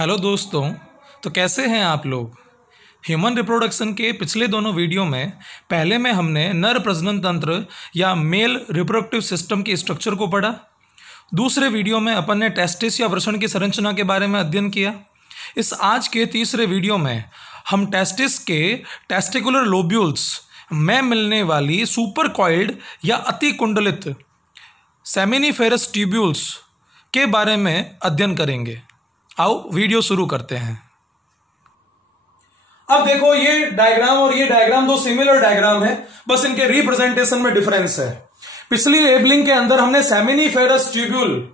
Hello दोस्तों। तो कैसे हैं आप लोग। ह्यूमन रिप्रोडक्शन के पिछले दोनों वीडियो में पहले में हमने नर प्रजनन तंत्र या मेल रिप्रोडक्टिव सिस्टम के स्ट्रक्चर को पढ़ा। दूसरे वीडियो में अपन ने टेस्टिस या वृषण की संरचना के बारे में अध्ययन किया। इस आज के तीसरे वीडियो में हम टेस्टिस के टेस्टिकुलर लोब्यूल्स में मिलने वाली सुपर कॉइल्ड या अति कुंडलित सेमिनिफेरस ट्यूब्यूल्स के बारे में अध्ययन करेंगे। आओ वीडियो शुरू करते हैं। अब देखो, ये डायग्राम और ये डायग्राम दो सिमिलर डायग्राम है, बस इनके रिप्रेजेंटेशन में डिफरेंस है। पिछली लेबलिंग के अंदर हमने सेमिनिफेरस ट्यूब्यूल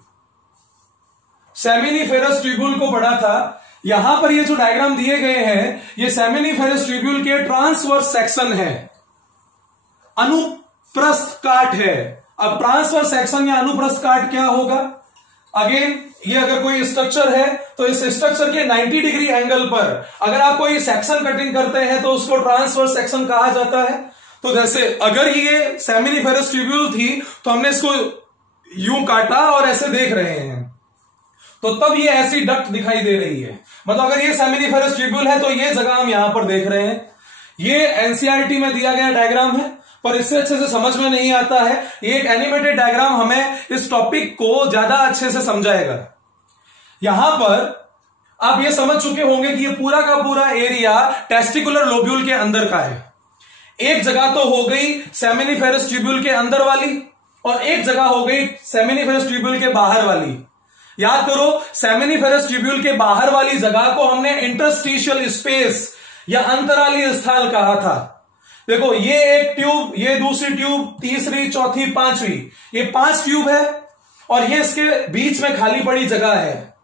को पढ़ा था। यहां पर ये जो डायग्राम दिए गए हैं, ये सेमिनिफेरस ट्यूब्यूल के ट्रांसवर्स सेक्शन है, अनुप्रस्थ काट है। अब ट्रांसवर्स सेक्शन या अनुप्रस्थ काट क्या होगा? अगेन, ये अगर कोई स्ट्रक्चर है तो इस स्ट्रक्चर के 90 डिग्री एंगल पर अगर आप कोई सेक्शन कटिंग करते हैं तो उसको ट्रांसवर्स सेक्शन कहा जाता है। तो जैसे अगर ये सेमिनिफेरस ट्यूब्यूल थी तो हमने इसको यूं काटा और ऐसे देख रहे हैं, तो तब ये ऐसी डक्ट दिखाई दे रही है। मतलब अगर ये सेमिनिफेरस ट्यूब्यूल है तो ये जगह हम यहां पर देख रहे हैं। ये एनसीईआरटी में दिया गया डायग्राम है, पर इससे अच्छे से समझ में नहीं आता है। ये एक एनिमेटेड डायग्राम हमें इस टॉपिक को ज्यादा अच्छे से समझाएगा। यहां पर आप ये समझ चुके होंगे कि ये पूरा का पूरा एरिया टेस्टिकुलर लोब्यूल के अंदर का है। एक जगह तो हो गई सेमिनिफेरस ट्यूब्यूल के अंदर वाली और एक जगह हो गई सेमिनिफेरस ट्यूब्यूल के बाहर वाली। याद करो, सेमिनिफेरस ट्यूब्यूल के बाहर वाली जगह को हमने इंटरस्टिशियल स्पेस या अंतराली स्थल कहा था। देखो, ये एक ट्यूब, ये दूसरी ट्यूब, तीसरी, चौथी, पांचवी, ये 5 ट्यूब है और ये इसके बीच में खाली पड़ी जगह है।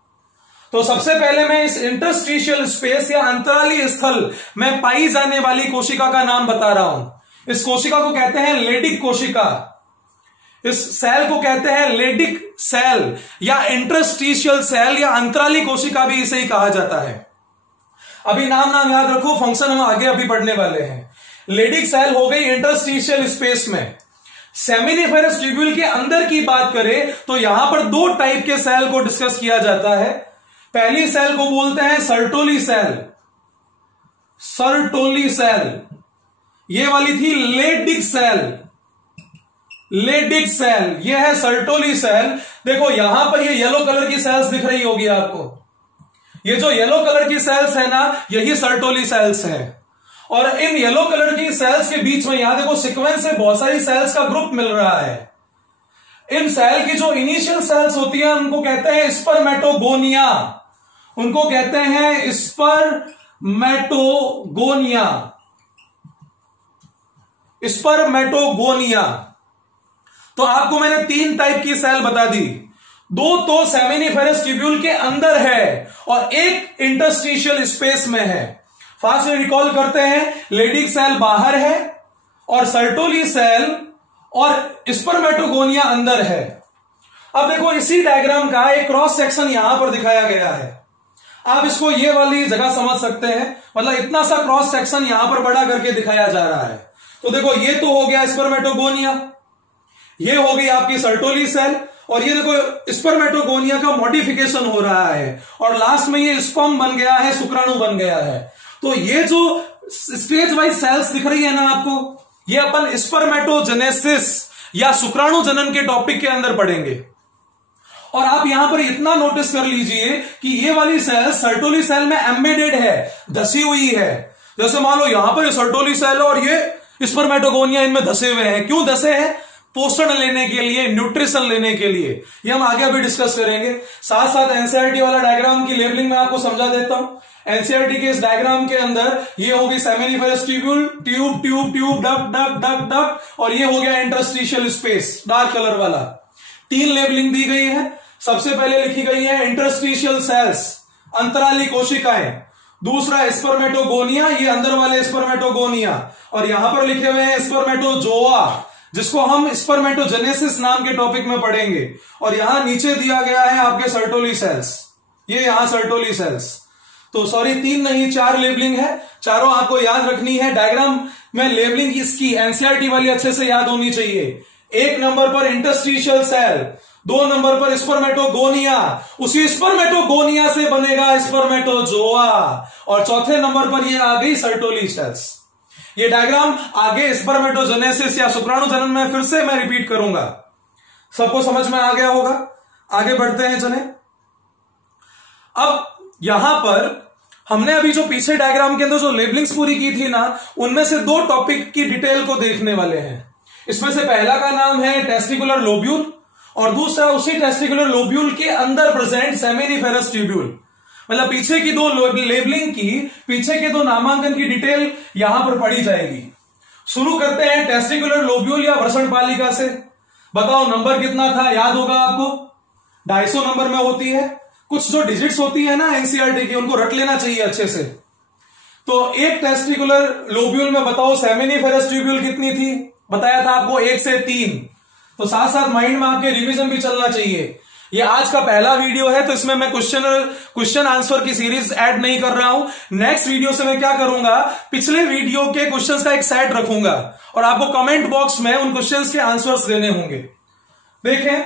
तो सबसे पहले मैं इस इंटरस्टिशियल स्पेस या अंतराली स्थल में पाई जाने वाली कोशिका का नाम बता रहा हूं। इस कोशिका को कहते हैं लेडिक कोशिका। इस सेल को कहते हैं लेडिक सेल या इंटरस्टिशियल सेल या अंतराली कोशिका भी इसे ही कहा जाता है। अभी नाम याद रखो, फंक्शन हम आगे अभी पढ़ने वाले हैं। लेडिक सेल हो गई इंटरस्टिशियल स्पेस में। सेमिनिफेरस ट्यूब्यूल के अंदर की बात करें तो यहां पर 2 टाइप के सेल को डिस्कस किया जाता है। पहली सेल को बोलते हैं सर्टोली सेल। सर्टोली सेल, ये वाली थी लेडिक सेल। लेडिक सेल, ये है सर्टोली सेल। देखो यहां पर ये येलो कलर की सेल्स दिख रही होगी आपको। ये जो येलो कलर की सेल्स है ना, यही सर्टोली सेल्स है। और इन येलो कलर की सेल्स के बीच में यहां देखो सीक्वेंस से बहुत सारी सेल्स का ग्रुप मिल रहा है। इन सेल की जो इनिशियल सेल्स होती हैं उनको कहते हैं स्पर्मेटोगोनिया। उनको कहते हैं स्पर्मेटोगोनिया। स्पर्मेटोगोनिया। तो आपको मैंने 3 टाइप की सेल बता दी। 2 तो सेमिनिफेरस ट्यूब्यूल के अंदर है और एक इंटरस्टिशियल स्पेस में है। फास्ट रिकॉल करते हैं, लेडिक सेल बाहर है और सर्टोली सेल और स्पर्मेटोगोनिया अंदर है। अब देखो, इसी डायग्राम का एक क्रॉस सेक्शन यहां पर दिखाया गया है। आप इसको ये वाली जगह समझ सकते हैं, मतलब इतना सा क्रॉस सेक्शन यहां पर बड़ा करके दिखाया जा रहा है। तो देखो, ये तो हो गया स्पर्मेटोगोनिया, ये हो गई आपकी सर्टोली सेल, और ये देखो स्पर्मेटोगोनिया का मॉडिफिकेशन हो रहा है और लास्ट में ये स्पर्म बन गया है, शुक्राणु बन गया है। तो ये जो स्टेज वाइज सेल्स दिख रही है ना आपको, ये अपन स्पर्मेटोजेनेसिस या शुक्राणु जनन के टॉपिक के अंदर पढ़ेंगे। और आप यहां पर इतना नोटिस कर लीजिए कि ये वाली सेल सर्टोली सेल में एम्बेडेड है, धसी हुई है। जैसे मान लो यहां पर सर्टोली सेल और ये स्पर्मेटोगोनिया इनमें धसे हुए हैं। क्यों धसे हैं? पोषण लेने के लिए, न्यूट्रिशन लेने के लिए। ये हम आगे अभी डिस्कस करेंगे। साथ साथ एनसीईआरटी वाला डायग्राम की लेबलिंग में आपको समझा देता हूं। एनसीईआरटी के इस डायग्राम के अंदर ये होगी seminiferous tubule, tube tube tube, duck duck duck duck, और ये हो गया इंटरस्टिशियल स्पेस, डार्क कलर वाला। 3 लेबलिंग दी गई है। सबसे पहले लिखी गई है इंटरस्टिशियल सेल्स, अंतराली कोशिकाएं। दूसरा स्पर्मेटोगोनिया, ये अंदर वाले स्पर्मेटोगोनिया, और यहां पर लिखे हुए हैं स्पर्मेटोजोआ, जिसको हम स्पर्मेटोजेनेसिस नाम के टॉपिक में पढ़ेंगे। और यहां नीचे दिया गया है आपके सर्टोली सेल्स, ये यहां सर्टोली सेल्स। तो सॉरी, 3 नहीं 4 लेबलिंग है, चारों आपको याद रखनी है। डायग्राम में लेबलिंग इसकी एनसीईआरटी वाली अच्छे से याद होनी चाहिए। 1 नंबर पर इंटरस्टिशियल सेल, 2 नंबर पर स्पर्मेटोगोनिया, उसी स्पर्मेटोगोनिया से बनेगा स्पर्मेटोजोआ, और चौथे नंबर पर ये आ गई सर्टोली सेल्स। ये डायग्राम आगे स्पर्मेटोजेनेसिस या शुक्राणु जनन में फिर से मैं रिपीट करूंगा, सबको समझ में आ गया होगा। आगे बढ़ते हैं चले। अब यहां पर हमने अभी जो पीछे डायग्राम के अंदर जो लेबलिंग्स पूरी की थी ना, उनमें से 2 टॉपिक की डिटेल को देखने वाले हैं। इसमें से पहला का नाम है टेस्टिकुलर लोब्यूल, और दूसरा उसी टेस्टिकुलर लोब्यूल के अंदर प्रेजेंट सेमिनिफेरस ट्यूब्यूल। मतलब पीछे की 2 लेबलिंग की, पीछे के 2 नामांकन की डिटेल यहां पर पढ़ी जाएगी। शुरू करते हैं टेस्टिकुलर लोब्यूल या वृषणपालिका से। बताओ नंबर कितना था, याद होगा आपको? 250 नंबर में होती है। कुछ जो डिजिट्स होती है ना एनसीईआरटी की, उनको रट लेना चाहिए अच्छे से। तो एक टेस्टिकुलर लोब्यूल में बताओ सेमिनिफेरस ट्यूब्यूल कितनी थी? बताया था आपको 1 से 3। तो साथ साथ माइंड में आपके रिवीजन भी चलना चाहिए। ये आज का पहला वीडियो है, तो इसमें मैं क्वेश्चन आंसर की सीरीज ऐड नहीं कर रहा हूं। नेक्स्ट वीडियो से मैं क्या करूंगा, पिछले वीडियो के क्वेश्चंस का एक सेट रखूंगा और आपको कमेंट बॉक्स में उन क्वेश्चंस के आंसर्स देने होंगे। देखें,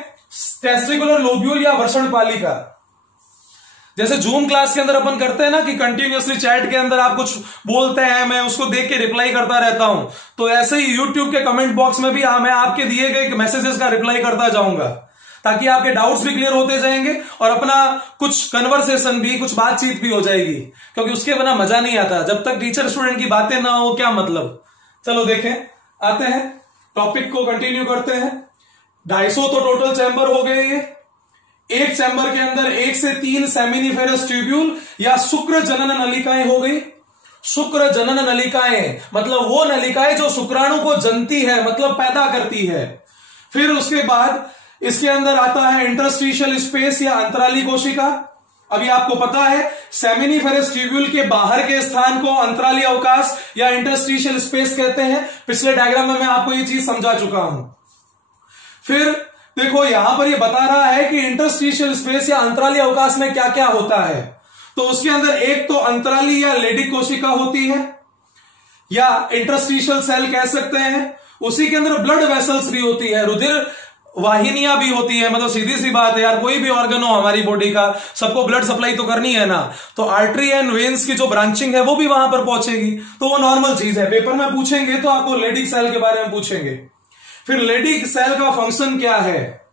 टेस्टिकुलर लोब्यूल या वृषणपालिका, जैसे जूम क्लास के अंदर अपन करते हैं ना कि कंटिन्यूअसली चैट के अंदर आप कुछ बोलते हैं, मैं उसको देख के रिप्लाई करता रहता हूं, तो ऐसे ही यूट्यूब के कमेंट बॉक्स में भी मैं आपके दिए गए मैसेजेस का रिप्लाई करता जाऊंगा, ताकि आपके डाउट्स भी क्लियर होते जाएंगे और अपना कुछ कन्वर्सेशन भी, कुछ बातचीत भी हो जाएगी, क्योंकि उसके बिना मजा नहीं आता। जब तक टीचर स्टूडेंट की बातें ना हो, क्या मतलब। चलो देखें, आते हैं टॉपिक को कंटिन्यू करते हैं। 250 तो टोटल चैम्बर हो गए। ये एक चैम्बर के अंदर 1 से 3 सेमिनिफेरस ट्यूब्यूल या शुक्र जनन नलिकाएं हो गई। शुक्र जनन नलिकाएं मतलब वो नलिकाएं जो शुक्राणु को जनती है, मतलब पैदा करती है। फिर उसके बाद इसके अंदर आता है इंटरस्टिशियल स्पेस या अंतराली कोशिका। अभी आपको पता है सेमिनिफेरस ट्यूब्यूल के बाहर के स्थान को अंतराली अवकाश या इंटरस्टिशियल स्पेस कहते हैं। पिछले डायग्राम में मैं आपको ये चीज समझा चुका हूं। फिर देखो, यहां पर ये बता रहा है कि इंटरस्टिशियल स्पेस या अंतराली अवकाश में क्या क्या होता है। तो उसके अंदर एक तो अंतराली या लेडिक कोशिका होती है, या इंटरस्टिशियल सेल कह सकते हैं। उसी के अंदर ब्लड वेसल्स भी होती है, रुधिर वाहिनियां भी होती है। मतलब सीधी सी बात है यार, कोई भी ऑर्गन हो हमारी बॉडी का, सबको ब्लड सप्लाई तो करनी है ना, तो आर्टरी एंड वेन्स की जो ब्रांचिंग है वो भी वहां पर पहुंचेगी, तो वो नॉर्मल चीज है। पेपर में पूछेंगे तो आपको लेडिक सेल के बारे में पूछेंगे। फिर लेडिक सेल का फंक्शन क्या है?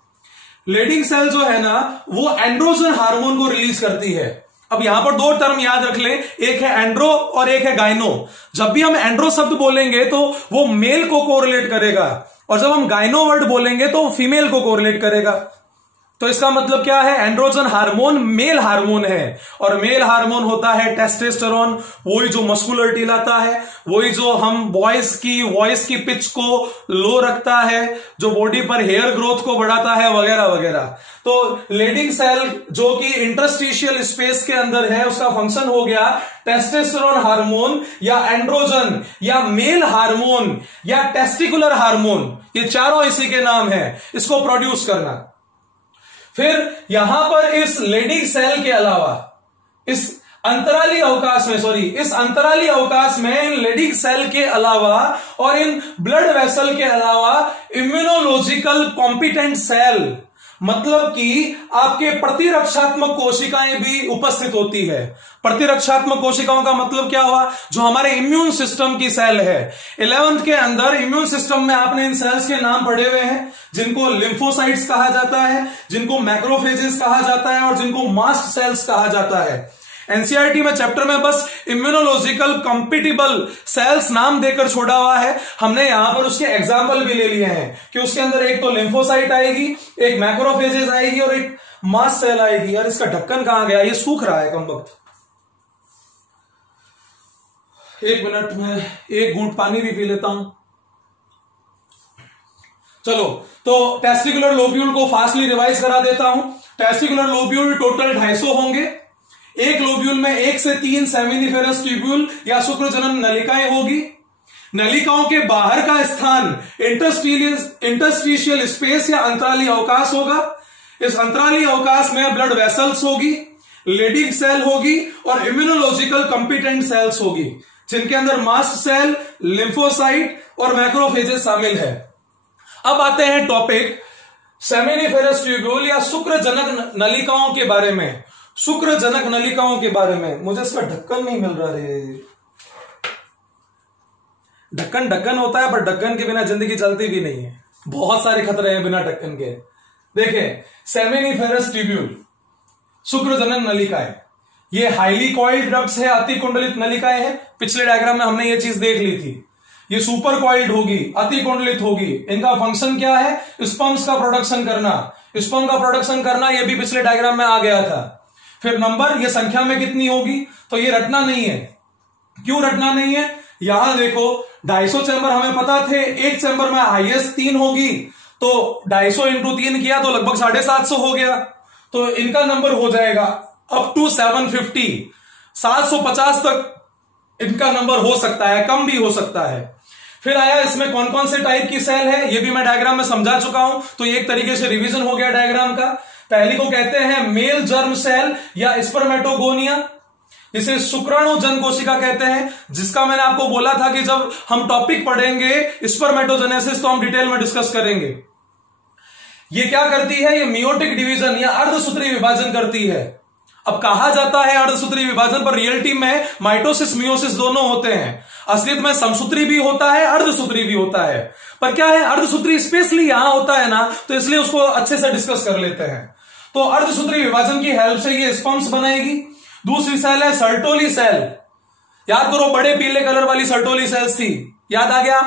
लेडिक सेल जो है ना, वो एंड्रोजन हार्मोन को रिलीज करती है। अब यहां पर 2 टर्म याद रख लें, एक है एंड्रो और एक है गाइनो। जब भी हम एंड्रो शब्द बोलेंगे तो वो मेल को कोरिलेट करेगा, और जब हम गाइनो वर्ड बोलेंगे तो फीमेल को कोरिलेट करेगा। तो इसका मतलब क्या है, एंड्रोजन हार्मोन मेल हार्मोन है, और मेल हार्मोन होता है टेस्टोस्टेरोन, वही जो मस्कुलरिटी लाता है, वही जो हम बॉयज की वॉइस की पिच को लो रखता है, जो बॉडी पर हेयर ग्रोथ को बढ़ाता है, वगैरह वगैरह। तो लेडिंग सेल जो कि इंटरस्टिशियल स्पेस के अंदर है, उसका फंक्शन हो गया टेस्टोस्टेरोन हार्मोन या एंड्रोजन या मेल हार्मोन या टेस्टिकुलर हार्मोन, ये चारों इसी के नाम है, इसको प्रोड्यूस करना। फिर यहां पर इस लेडिंग सेल के अलावा इस अंतराली अवकाश में इन लेडिंग सेल के अलावा और इन ब्लड वेसल के अलावा इम्यूनोलॉजिकल कॉम्पिटेंट सेल, मतलब कि आपके प्रतिरक्षात्मक कोशिकाएं भी उपस्थित होती है। प्रतिरक्षात्मक कोशिकाओं का मतलब क्या हुआ, जो हमारे इम्यून सिस्टम की सेल है। 11th के अंदर इम्यून सिस्टम में आपने इन सेल्स के नाम पढ़े हुए हैं, जिनको लिम्फोसाइट्स कहा जाता है, जिनको मैक्रोफेजेस कहा जाता है और जिनको मास्ट सेल्स कहा जाता है। एनसीईआरटी में चैप्टर में बस इम्यूनोलॉजिकल कॉम्पिटिबल सेल्स नाम देकर छोड़ा हुआ है। हमने यहां पर उसके एग्जाम्पल भी ले लिए हैं कि उसके अंदर एक तो लिम्फोसाइट आएगी, एक मैक्रोफेजेस आएगी और एक मास्ट सेल आएगी। यार इसका ढक्कन कहां गया, ये सूख रहा है कम वक्त। 1 मिनट में 1 घूंट पानी भी पी लेता हूं। चलो, तो टेस्टिकुलर लोब्यूल को फास्टली रिवाइज करा देता हूं। टेस्टिकुलर लोब्यूल टोटल 250 होंगे। एक लोब्यूल में 1 से 3 सेमिनिफेरस ट्यूब्यूल या शुक्रजनन नलिकाएं होगी। नलिकाओं के बाहर का स्थान इंटरस्टिशियल स्पेस या अंतराली अवकाश होगा। इस अंतराली अवकाश में ब्लड वेसल्स होगी, लेडिंग सेल होगी और इम्यूनोलॉजिकल कॉम्पिटेंट सेल्स होगी, जिनके अंदर मास्ट सेल, लिम्फोसाइट और मैक्रोफेजेस शामिल है। अब आते हैं टॉपिक सेमिनिफेरस ट्यूब्यूल या शुक्रजनक नलिकाओं के बारे में, शुक्रजनक नलिकाओं के बारे में। मुझे इसका ढक्कन नहीं मिल रहा रे। ढक्कन ढक्कन होता है, पर ढक्कन के बिना जिंदगी चलती भी नहीं है। बहुत सारे खतरे हैं बिना ढक्कन के। देखें, सेमिनिफेरस ट्यूब्यूल, शुक्रजनक नलिकाएं, ये हाईली कॉइल्ड डक्ट्स है, अति कुंडलित नलिकाएं हैं। पिछले डायग्राम में हमने ये चीज देख ली थी। ये सुपर कॉइल्ड होगी, अति कुंडलित होगी। इनका फंक्शन क्या है? स्पर्म्स का प्रोडक्शन करना, स्पर्म का प्रोडक्शन करना। ये भी पिछले डायग्राम में आ गया था। फिर नंबर, ये संख्या में कितनी होगी, तो ये रटना नहीं है। क्यों रटना नहीं है? यहां देखो 250 चैम्बर हमें पता थे, एक चैम्बर में हाईएस्ट 3 होगी, तो 250 इंटू 3 किया तो लगभग 750 हो गया। तो इनका नंबर हो जाएगा अप टू 750, 750 तक इनका नंबर हो सकता है, कम भी हो सकता है। फिर आया इसमें कौन कौन से टाइप की सेल है, ये भी मैं डायग्राम में समझा चुका हूं, तो ये एक तरीके से रिवीजन हो गया डायग्राम का। पहली को कहते हैं मेल जर्म सेल या स्पर्मेटोगोनिया, इसे शुक्राणु जन कोशिका कहते हैं, जिसका मैंने आपको बोला था कि जब हम टॉपिक पढ़ेंगे स्पर्मेटोजेनेसिस तो हम डिटेल में डिस्कस करेंगे। ये क्या करती है? ये मियोटिक डिवीजन या अर्धसूत्री विभाजन करती है। अब कहा जाता है अर्धसूत्री विभाजन, पर रियलिटी में माइटोसिस मियोसिस दोनों होते हैं। असलियत में समसूत्री भी होता है, अर्धसूत्री भी होता है। पर क्या है, अर्धसूत्री स्पेशली यहां होता है ना, तो इसलिए उसको अच्छे से डिस्कस कर लेते हैं। तो अर्धसूत्री विभाजन की हेल्प से ये स्पर्म्स बनाएगी। दूसरी सेल है सर्टोली सेल। याद करो, बड़े पीले कलर वाली सर्टोली सेल्स थी, याद आ गया?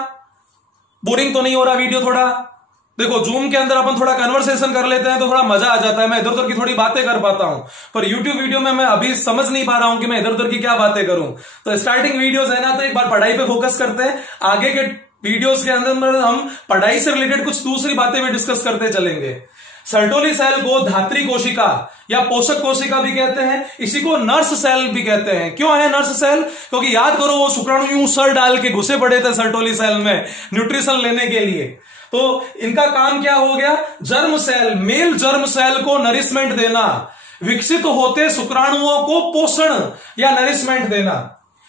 बोरिंग तो नहीं हो रहा वीडियो? थोड़ा देखो, जूम के अंदर अपन थोड़ा कन्वर्सेशन कर लेते हैं तो थोड़ा मजा आ जाता है। मैं इधर उधर की थोड़ी बातें कर पाता हूं, पर यूट्यूब वीडियो में मैं अभी समझ नहीं पा रहा हूं कि मैं इधर उधर की क्या बातें करूं। तो स्टार्टिंग वीडियोस है ना, तो एक बार पढ़ाई पे फोकस करते हैं। आगे के वीडियोस के अंदर हम पढ़ाई से रिलेटेड कुछ दूसरी बातें भी डिस्कस करते चलेंगे। सर्टोली सेल को धात्री कोशिका या पोषक कोशिका भी कहते हैं। इसी को नर्स सेल भी कहते हैं। क्यों है नर्स सेल? क्योंकि याद करो, वो शुक्राणु यूं सर डाल के घुसे पड़े थे सर्टोली सेल में न्यूट्रिशन लेने के लिए। तो इनका काम क्या हो गया? Germ cell, male germ cell को नरिशमेंट देना, विकसित होते शुक्राणुओं को पोषण या नरिशमेंट देना।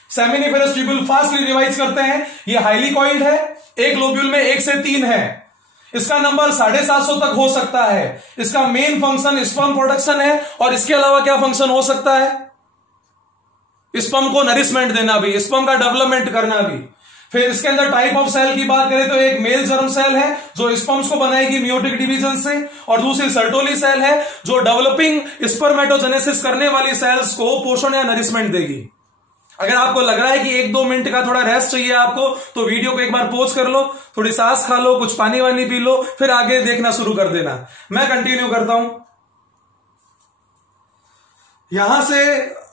सेमिनिफेरस ट्यूब्यूल फास्टली रिवाइज करते हैं। ये हाईली कॉइल्ड है, एक लोब्यूल में 1 से 3 है। इसका नंबर 750 तक हो सकता है। इसका मेन फंक्शन स्पर्म प्रोडक्शन है, और इसके अलावा क्या फंक्शन हो सकता है? स्पर्म को नरिशमेंट देना भी, स्पर्म का डेवलपमेंट करना भी। फिर इसके अंदर टाइप ऑफ सेल की बात करें तो एक मेल जर्म सेल है जो स्पर्म्स को बनाएगी मियोटिक डिवीजन से, और दूसरी सर्टोली सेल है जो डेवलपिंग स्पर्मेटोजेनेसिस करने वाली सेल्स को पोषण या नरिशमेंट देगी। अगर आपको लग रहा है कि 1-2 मिनट का थोड़ा रेस्ट चाहिए आपको, तो वीडियो को एक बार पॉज कर लो, थोड़ी सांस खा लो, कुछ पानी वानी पी लो, फिर आगे देखना शुरू कर देना। मैं कंटिन्यू करता हूं। यहां से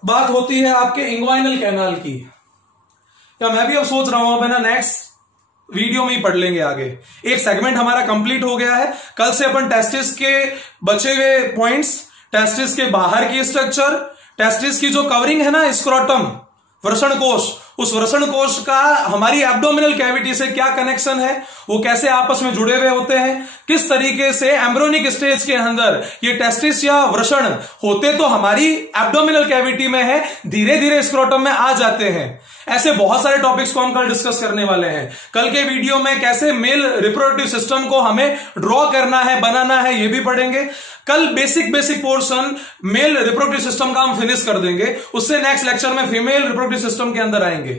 बात होती है आपके इंग्वाइनल कैनाल की। या मैं भी अब सोच रहा हूं, अब है ना नेक्स्ट वीडियो में ही पढ़ लेंगे आगे। एक सेगमेंट हमारा कंप्लीट हो गया है। कल से अपन टेस्टिस के बचे हुए पॉइंट्स, टेस्टिस के बाहर की स्ट्रक्चर, टेस्टिस की जो कवरिंग है ना, स्क्रोटम, वृषण कोश, उस वृषण कोश का हमारी एब्डोमिनल कैविटी से क्या कनेक्शन है, वो कैसे आपस में जुड़े हुए होते हैं, किस तरीके से एम्ब्रियोनिक स्टेज के अंदर ये टेस्टिस या वृषण होते तो हमारी एब्डोमिनल कैविटी में है, धीरे धीरे स्क्रोटम में आ जाते हैं। ऐसे बहुत सारे टॉपिक्स को हम कल डिस्कस करने वाले हैं। कल के वीडियो में कैसे मेल रिप्रोडक्टिव सिस्टम को हमें ड्रॉ करना है, बनाना है, ये भी पढ़ेंगे। कल basic portion male reproductive system का हम फिनिश कर देंगे। उससे नेक्स्ट लेक्चर में फीमेल रिप्रोडक्टिव सिस्टम के अंदर आएंगे।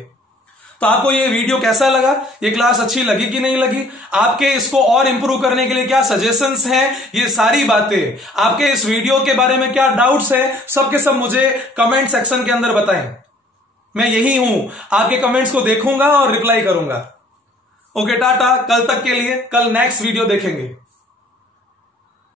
तो आपको ये वीडियो कैसा लगा, ये क्लास अच्छी लगी कि नहीं लगी, आपके इसको और इंप्रूव करने के लिए क्या सजेशंस हैं, ये सारी बातें, आपके इस वीडियो के बारे में क्या डाउट्स है, सबके सब मुझे कमेंट सेक्शन के अंदर बताएं। मैं यही हूं, आपके कमेंट्स को देखूंगा और रिप्लाई करूंगा। ओके, टाटा, कल तक के लिए। कल नेक्स्ट वीडियो देखेंगे।